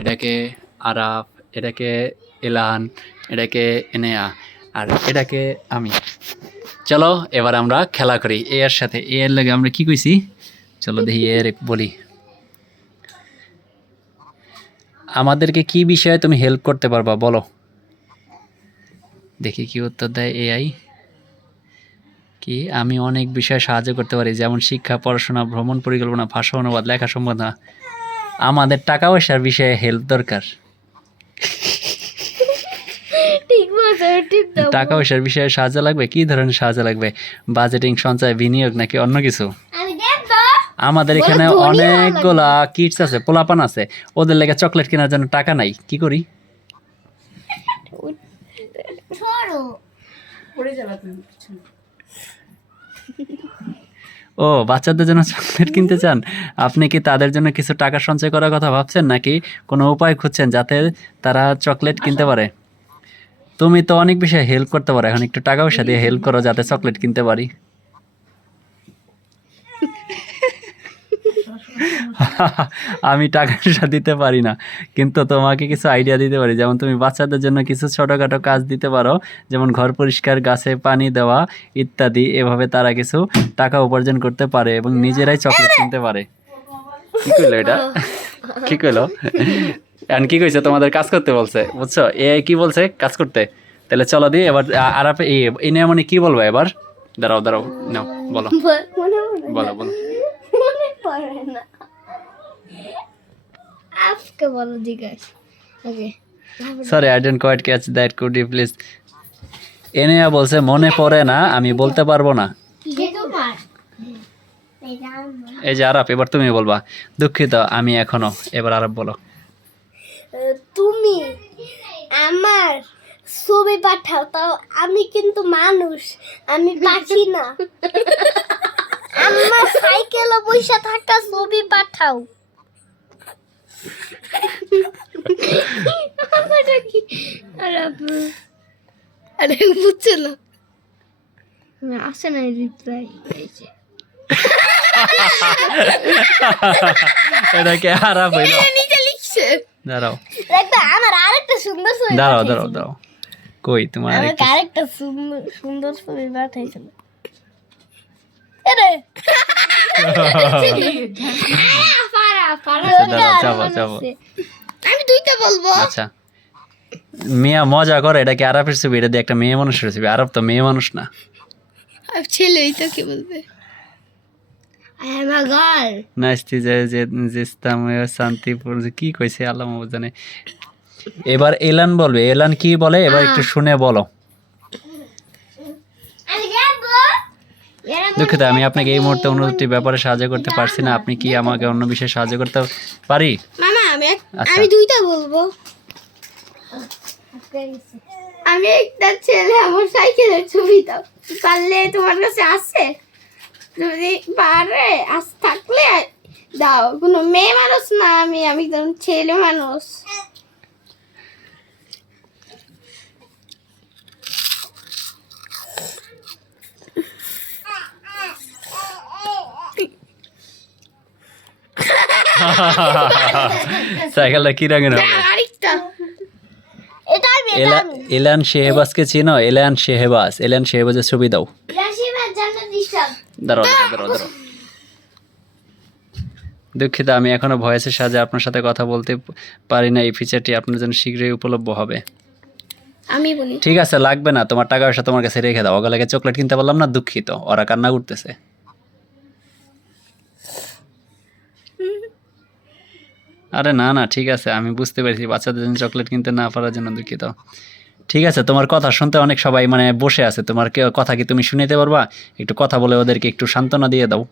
এটাকে আরাফ, এটাকে এলান, এটাকে এনেয়া, আর এটাকে আমি। চলো এবার আমরা খেলা করি এর সাথে। এর লাগে আমরা কি কইছি, চলো দেখি এর বলি। আমাদেরকে কি বিষয়ে তুমি হেল্প করতে পারবা বলো। দেখি কি উত্তর দেয় এআই। কি, আমি অনেক বিষয়ে সাহায্য করতে পারি, যেমন শিক্ষা, পড়াশোনা, ভ্রমণ পরিকল্পনা, ভাষা অনুবাদ, লেখা সম্পাদনা। আমাদের টাকা পয়সার বিষয়ে হেল্প দরকার। ঠিক বলছো, ঠিক তো। টাকা পয়সার বিষয়ে সাহায্য লাগবে, কি ধরনের সাহায্য লাগবে? বাজেটিং, সঞ্চয়, বিনিয়োগ নাকি অন্য কিছু? আমি দেখবো। আমাদের বলো, এখানে ধনী হওয়া অনেকগুলা কিডস আছে, পোলাপান আছে, ওদের লেগে চকলেট কেনার জন্য টাকা নাই, কি করি? ছড়ো। পড়ে যাবা তুমি পিছনে। ও, বাচ্চাদের জন্য চকলেট কিনতে চান? আপনি কি তাদের জন্য কিছু টাকা সঞ্চয় করার কথা ভাবছেন, নাকি কোনো উপায় খুঁজছেন যাতে তারা চকলেট কিনতে পারে? তুমি তো অনেক বিষয়ে হেল্প করতে পারো, এখন একটু টাকা পয়সা দিয়ে হেল্প করো যাতে চকলেট কিনতে পারি। আমি টাকা পয়সা দিতে পারি না, কিন্তু তোমাকে কিছু আইডিয়া দিতে পারি। যেমন তুমি বাচ্চাদের জন্য কিছু ছোটখাটো কাজ দিতে পারো, যেমন ঘর পরিষ্কার, গাছে পানি দেওয়া ইত্যাদি। এভাবে তারা কিছু টাকা উপার্জন করতে পারে এবং নিজেরাই চকলেট কিনতে পারে। কি কইলো এটা? কি কইলো? এখন কি কইছে, তোমাদের কাজ করতে বলছে, বুঝছো? এআই কি বলছে, কাজ করতে। তাহলে চলো দিই এবার। আর এই নিয়মনি কি বলবো এবার? দাঁড়াও দাঁড়াও, নাও বলো বলো বলো। মনে পড়ে না। আজকে বলো জিজ্ঞাসা। Okay. Sorry, I don't quite catch that, could you please? এনেয়া বলছে মনে পড়ে না, আমি বলতে পারবো না। যে তোমার। এই যে আরাপ, এবার তুমি বলবা। দুঃখিত, আমি এখনো। এবার আরাপ বলো। তুমি আমার ছবি পাঠাও, তাও আমি কিন্তু মানুষ, আমি পাখি না। আমার সাইকেলে বসে থাকা ছবি পাঠাও। আমারটা কি? আরে বুঝছে না, আসে না রিপ্লাই। এটা কি আরাপ হইলো? নিচে লিখছে। দাঁড়াও দেখবে আমার আরেকটা সুন্দর ছবি দাঁড়াও পাঠাইছিল। দাঁড়াও দাঁড়াও, কই তোমার আমাকে আরেকটা? আরেকটা সুন্দর ছবি পাঠাইছিল। আরে আচ্ছা, দাঁড়াও, যাবো যাবো। আমি দুইটা বলবো। আচ্ছা, মেয়ে মজা করে, এটা কি আরাপের ছবি? এটা দিয়ে একটা মেয়ে মানুষের ছবি। আরব তো মেয়ে মানুষ না। ছেলেই তো কি বলবে? I am a girl. নাচতে যায় যে জিস্তাম শান্তিপুর, কি কইছে আল্লাহ মাহবুব জানে। এবার এলান বলবে। এলান কি বলে এবার একটু শুনে বলো। আমি দেখবো। দুঃখিত, আমি আপনাকে এই মুহূর্তে অন্যটি ব্যাপারে সাহায্য করতে পারছি না। আপনি কি আমাকে অন্য বিষয়ে সাহায্য করতে পারি? মামা আচ্ছা। আমি দুইটা বলবো। আমি একটা ছেলে, আমার সাইকেলের ছবি দাও, পারলে তোমার কাছে আছে, যদি পারে আজ থাকলে দাও। কোনো মেয়ে মানুষ না, আমি একজন ছেলে মানুষ। সাইকেলটা কি রঙের হবে? আরেকটা এটা আমি এলান শেহবাজকে চিনো? এলান শেহবাজ, এলান শেহবাজের ছবি দাও। রাশিবার জন্য দিশাম। দাঁড়াও দাঁড়াও দাঁড়াও দাঁড়াও। দুঃখিত, আমি এখনো ভয়েসের সাহায্যে আপনার সাথে কথা বলতে পারি না। এই ফিচারটি আপনার জন্য শীঘ্রই উপলব্ধ হবে। আমি বলি ঠিক আছে, লাগবে না। তোমার টাকা পয়সা তোমার কাছে রেখে দাও। ওগুলোকে চকলেট কিনতে পারলাম না, দুঃখিত। ওরা কান্না করতেছে। আরে না না, ঠিক আছে, আমি বুঝতে পেরেছি বাচ্চাদের জন্য চকলেট কিনতে না পারার জন্য দুঃখিত। ঠিক আছে, তোমার কথা শুনতে অনেক সবাই মানে বসে আছে। তোমার কথা কি তুমি শুনিতে পারবা? একটু কথা বলে ওদেরকে একটু সান্ত্বনা দিয়ে দাও।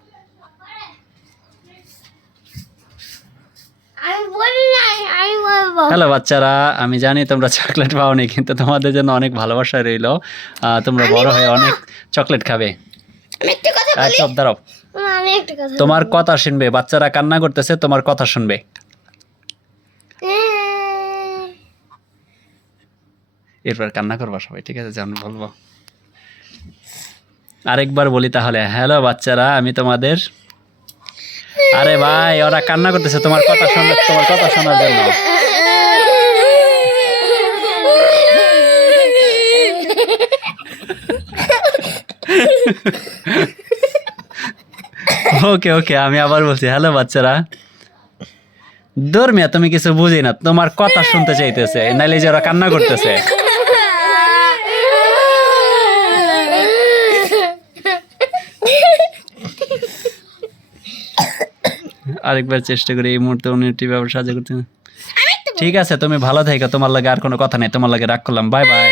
আমি বলি নাই, আমি বলবো। হ্যালো বাচ্চারা, আমি জানি তোমরা চকলেট পাওনি, কিন্তু তোমাদের জন্য অনেক ভালোবাসা রইলো। তোমরা বড় হয়ে অনেক চকলেট খাবে। আমি একটা কথা বলি। চুপ, দাঁড়াও। আমি একটা কথা তোমার কথা শুনবে। বাচ্চারা কান্না করতেছে, তোমার কথা শুনবে। এরপর কান্না করবা সবাই, ঠিক আছে? যেমন বলবো। আরেকবার বলি তাহলে। হ্যালো বাচ্চারা, আমি তোমাদের আরে ভাই ওরা কান্না করতেছে তোমার কথা শোনার জন্য। ওকে ওকে, আমি আবার বলছি, হ্যালো বাচ্চারা, দূর মিয়া তুমি কিছু বুঝি না, তোমার কথা শুনতে চাইতেছে, নাইলে যে ওরা কান্না করতেছে। আরেকবার চেষ্টা করি, এই মুহূর্তে উনি টিভি আবার সাহায্য করতে। ঠিক আছে, তুমি ভালো থাকো, তোমার লাগে আর কোনো কথা নেই, তোমার লাগে রাগ করলাম, বাই বাই।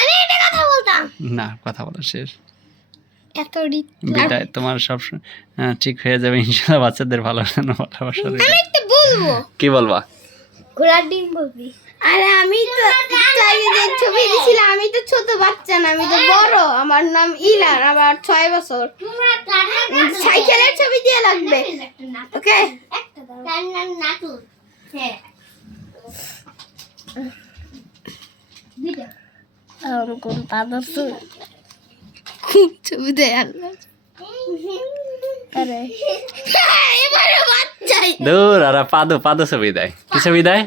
আমি একটা কথা বলতাম। না, কথা বলা শেষ, এত বিদায়। তোমার সব ঠিক হয়ে যাবে ইনশাআল্লাহ, বাচ্চাদের ভালোবাসা। আমি একটা বলবো। কি বলবা? ঘোড়ার ডিম বলবি। আরে আমি তো আগে যে ছবি দিছিল, আমি তো ছোট বাচ্চা না, আমি তো বড়। আমার নাম ইলান, আমার 6 বছর। সাইকেলের ছবি দিয়ে লাগবে, ওকে? তার নাম নাটুর। হ্যাঁ, কোন পাদর ছবি দেয় আল্লাহ। আরে এবারে বাচ্চাই দূর, আর পাদো ছবি দেয়, কি ছবি দেয়?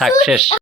থাক, শেষ।